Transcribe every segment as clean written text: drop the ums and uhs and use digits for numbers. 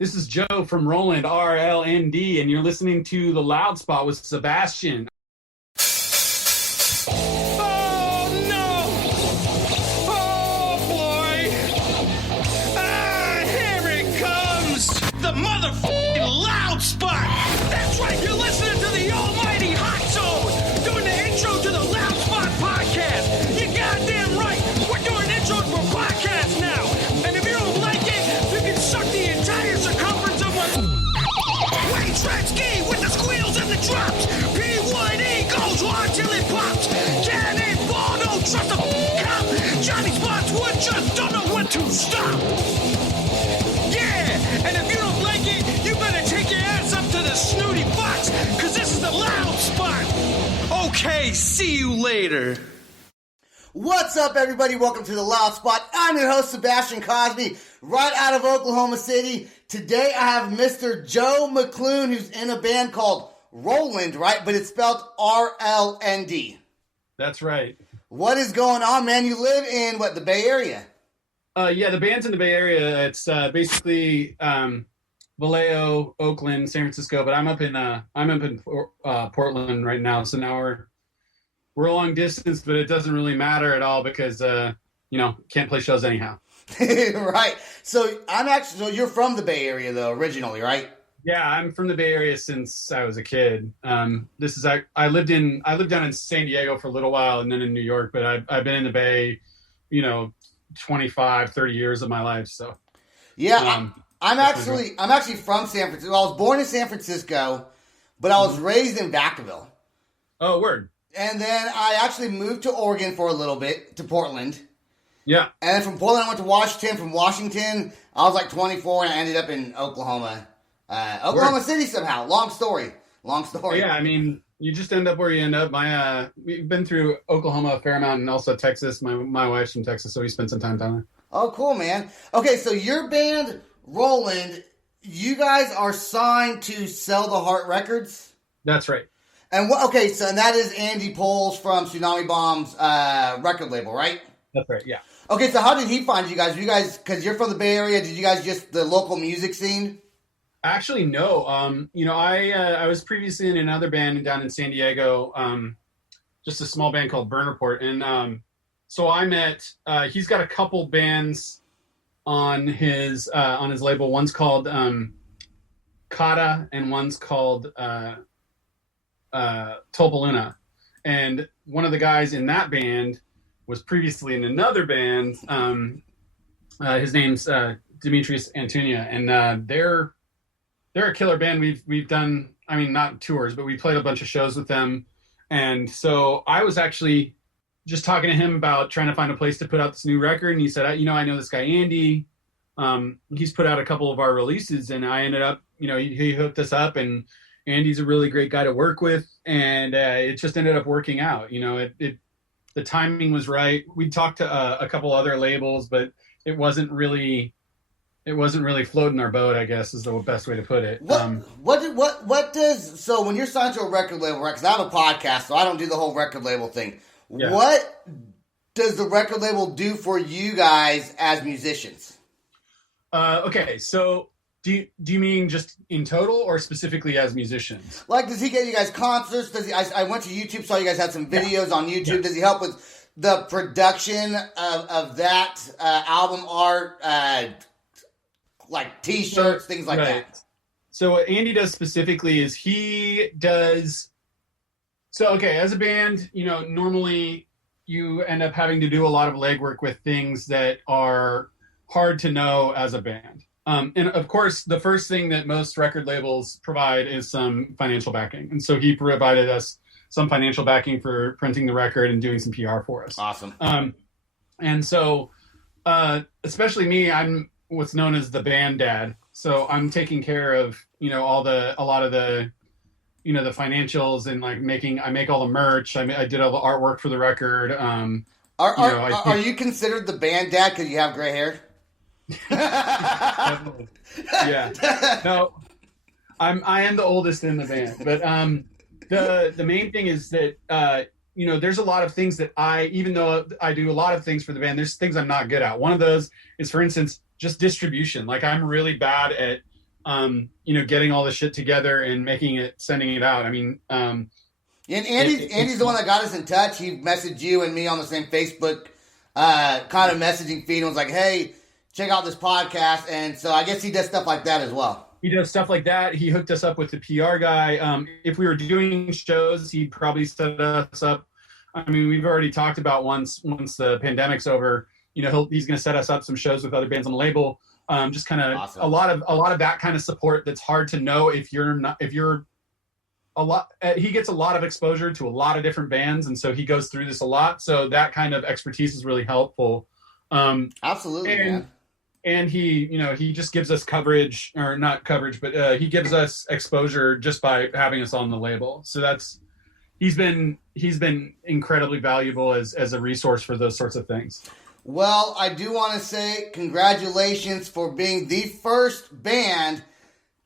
This is Joe from RLND, RLND, and you're listening to The Loud Spot with Sebastian. Oh, no! Oh, boy! Ah, here it comes! The motherfucking Loud Spot! That's right, you're listening to the almighty Hot Zone! Doing the intro to the Loud Spot podcast! You're goddamn right! We're doing intros for podcasts now! And if you don't like it, you can suck the entire circumference of my Wayne Gretzky with the squeals and the drops! P1E goes on till it pops! Cannonball, don't trust a cop! Johnny Spotswood just don't know when to stop! Yeah! And if you don't like it, you better take your ass up to the snooty box, cause this is the Loud Spot! Okay, see you later. What's up, everybody? Welcome to the Loud Spot. I'm your host, Sebastian Cosby, right out of Oklahoma City. Today, I have Mr. Joe Mcclune, who's in a band called RLND, right? But it's spelled RLND. That's right. What is going on, man? You live in, the Bay Area? Yeah, the band's in the Bay Area. It's basically Vallejo, Oakland, San Francisco, but I'm up in Portland right now. So now we're a long distance, but it doesn't really matter at all because can't play shows anyhow. Right. So you're from the Bay Area though, originally, right? Yeah, I'm from the Bay Area since I was a kid. I lived down in San Diego for a little while and then in New York, but I've been in the Bay, 25, 30 years of my life. So yeah, I'm actually from San Francisco. I was born in San Francisco, but I was raised in Vacaville. Oh, word. And then I actually moved to Oregon for a little bit, to Portland. Yeah. And then from Portland, I went to Washington. From Washington, I was like 24, and I ended up in Oklahoma. Oklahoma City somehow. Long story. Yeah, I mean, you just end up where you end up. We've been through Oklahoma a fair amount and also Texas. My wife's from Texas, so we spent some time down there. Oh, cool, man. Okay, so your band, RLND, you guys are signed to Sell the Heart Records? That's right. And and that is Andy Poles from Tsunami Bomb's record label, right? That's right, yeah. Okay, so how did he find you guys? Because you're from the Bay Area, did you guys just the local music scene? Actually, no. I was previously in another band down in San Diego, just a small band called Burn Report, and so I met. He's got a couple bands on his label. One's called Kata, and one's called Topoluna, and one of the guys in that band was previously in another band. His name's Demetrius Antunia, and they're a killer band. We've done, not tours, but we played a bunch of shows with them. And so I was actually just talking to him about trying to find a place to put out this new record. And he said, I know this guy, Andy. He's put out a couple of our releases, and I ended up, he hooked us up, and Andy's a really great guy to work with. And it just ended up working out. The timing was right. We talked to a couple other labels, but it wasn't really floating our boat, I guess, is the best way to put it. So when you're signed to a record label, right? Because I have a podcast, so I don't do the whole record label thing. Yeah. What does the record label do for you guys as musicians? Okay, so do you mean just in total or specifically as musicians? Like, does he get you guys concerts? I went to YouTube, saw you guys had some videos on YouTube. Yeah. Does he help with the production of that album art, like T-shirts, things like that? So what Andy does specifically is as a band, normally you end up having to do a lot of legwork with things that are hard to know as a band. And of course, the first thing that most record labels provide is some financial backing. And so he provided us some financial backing for printing the record and doing some PR for us. Awesome. And so, especially me, I'm what's known as the band dad. So I'm taking care of, a lot of the, the financials and I make all the merch. I did all the artwork for the record. Are you considered the band dad because you have gray hair? Yeah. No, I am the oldest in the band, but the main thing is that there's a lot of things that even though I do a lot of things for the band, there's things I'm not good at. One of those is, for instance, just distribution. Like, I'm really bad at getting all the shit together and sending it out. I mean, and Andy's the one that got us in touch. He messaged you and me on the same Facebook kind of messaging feed and was like, hey, check out this podcast. And so I guess he does stuff like that as well. He does stuff like that. He hooked us up with the PR guy. If we were doing shows, he'd probably set us up. I mean, we've already talked about once the pandemic's over, he's going to set us up some shows with other bands on the label. Just kind of awesome. a lot of that kind of support. That's hard to know if you're a lot. He gets a lot of exposure to a lot of different bands, and so he goes through this a lot. So that kind of expertise is really helpful. Absolutely, man. And he just gives us coverage, or not coverage, but he gives us exposure just by having us on the label. So he's been incredibly valuable as a resource for those sorts of things. Well, I do want to say congratulations for being the first band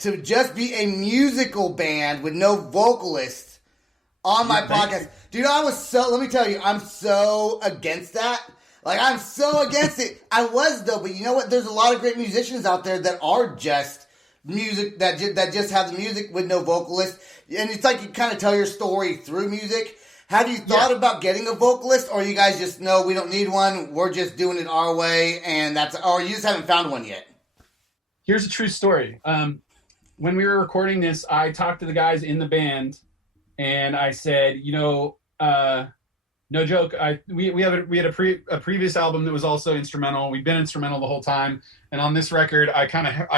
to just be a musical band with no vocalist on my podcast. Dude, let me tell you, I'm so against that. Like, I'm so against it. I was, though, but you know what? There's a lot of great musicians out there that are just music, that just have the music with no vocalist. And it's like you kind of tell your story through music. Have you thought about getting a vocalist, or you guys just know we don't need one, we're just doing it our way, or you just haven't found one yet? Here's a true story. When we were recording this, I talked to the guys in the band, and I said, no joke. We had a previous album that was also instrumental. We've been instrumental the whole time, and on this record, I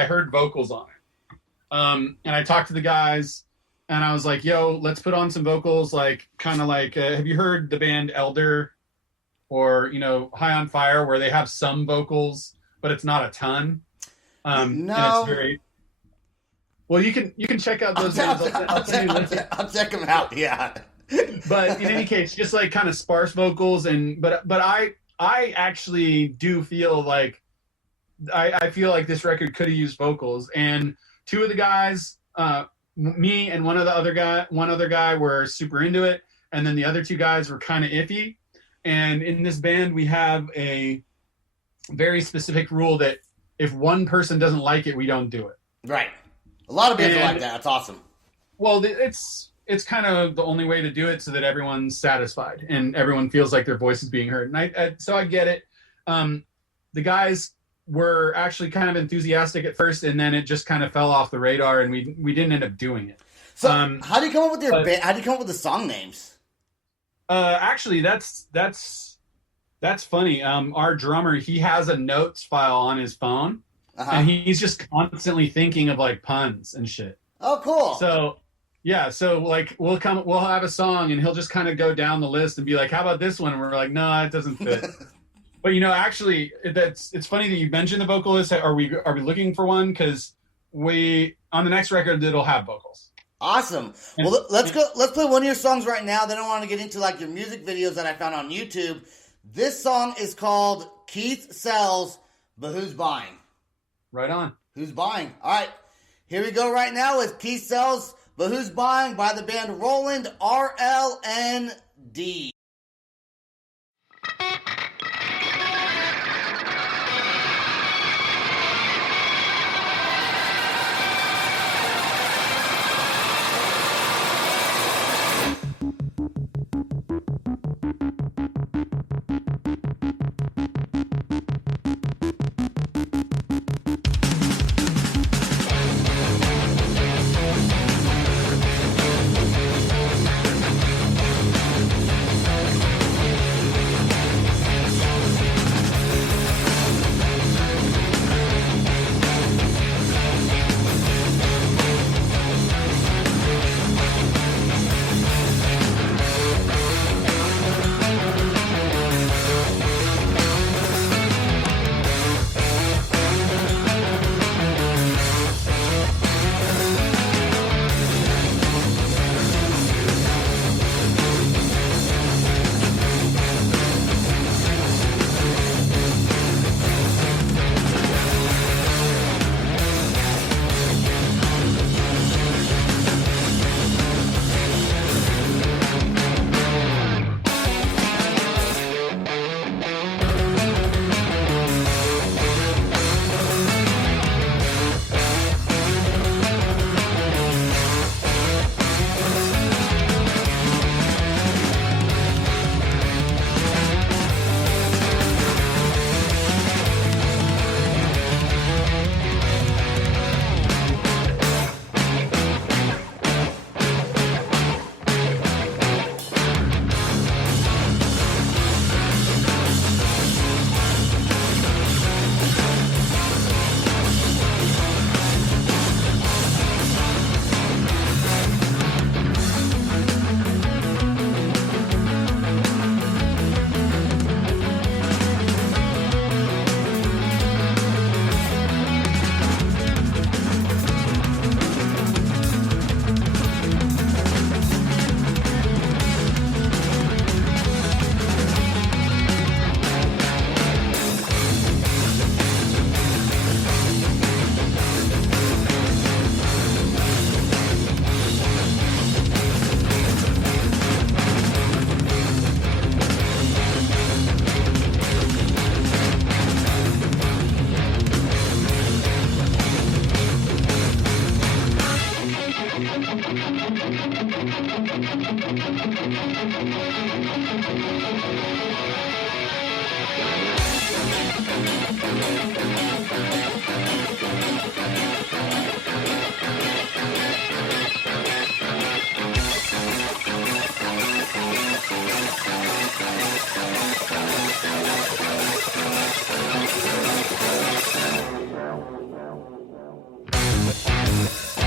heard vocals on it. And I talked to the guys, and I was like, "Yo, let's put on some vocals." Like, kind of like, have you heard the band Elder, or High on Fire, where they have some vocals, but it's not a ton. No. And it's very well. You can check out those bands. I'll check them out. Yeah. But in any case, just like kind of sparse vocals, but I actually do feel like I feel like this record could have used vocals, and two of the guys, me and one other guy were super into it, and then the other two guys were kind of iffy. And in this band, we have a very specific rule that if one person doesn't like it, we don't do it. Right. A lot of bands are like that. That's awesome. Well, it's kind of the only way to do it so that everyone's satisfied and everyone feels like their voice is being heard. And so I get it. The guys were actually kind of enthusiastic at first, and then it just kind of fell off the radar, and we didn't end up doing it. So how do you come up with how do you come up with the song names? Actually, that's funny. Our drummer, he has a notes file on his phone, and he's just constantly thinking of like puns and shit. Oh, cool. So yeah, so like we'll have a song, and he'll just kind of go down the list and be like, "How about this one?" And we're like, "No, it doesn't fit." But actually, it's funny that you mentioned the vocalist. Are we looking for one? Because on the next record it'll have vocals. Awesome. Well, let's play one of your songs right now. Then I want to get into like your music videos that I found on YouTube. This song is called Keith Sells, but Who's Buying? Right on. Who's Buying? All right, here we go right now with Keith Sells, but Who's Buying by the band Roland, RLND. Bye.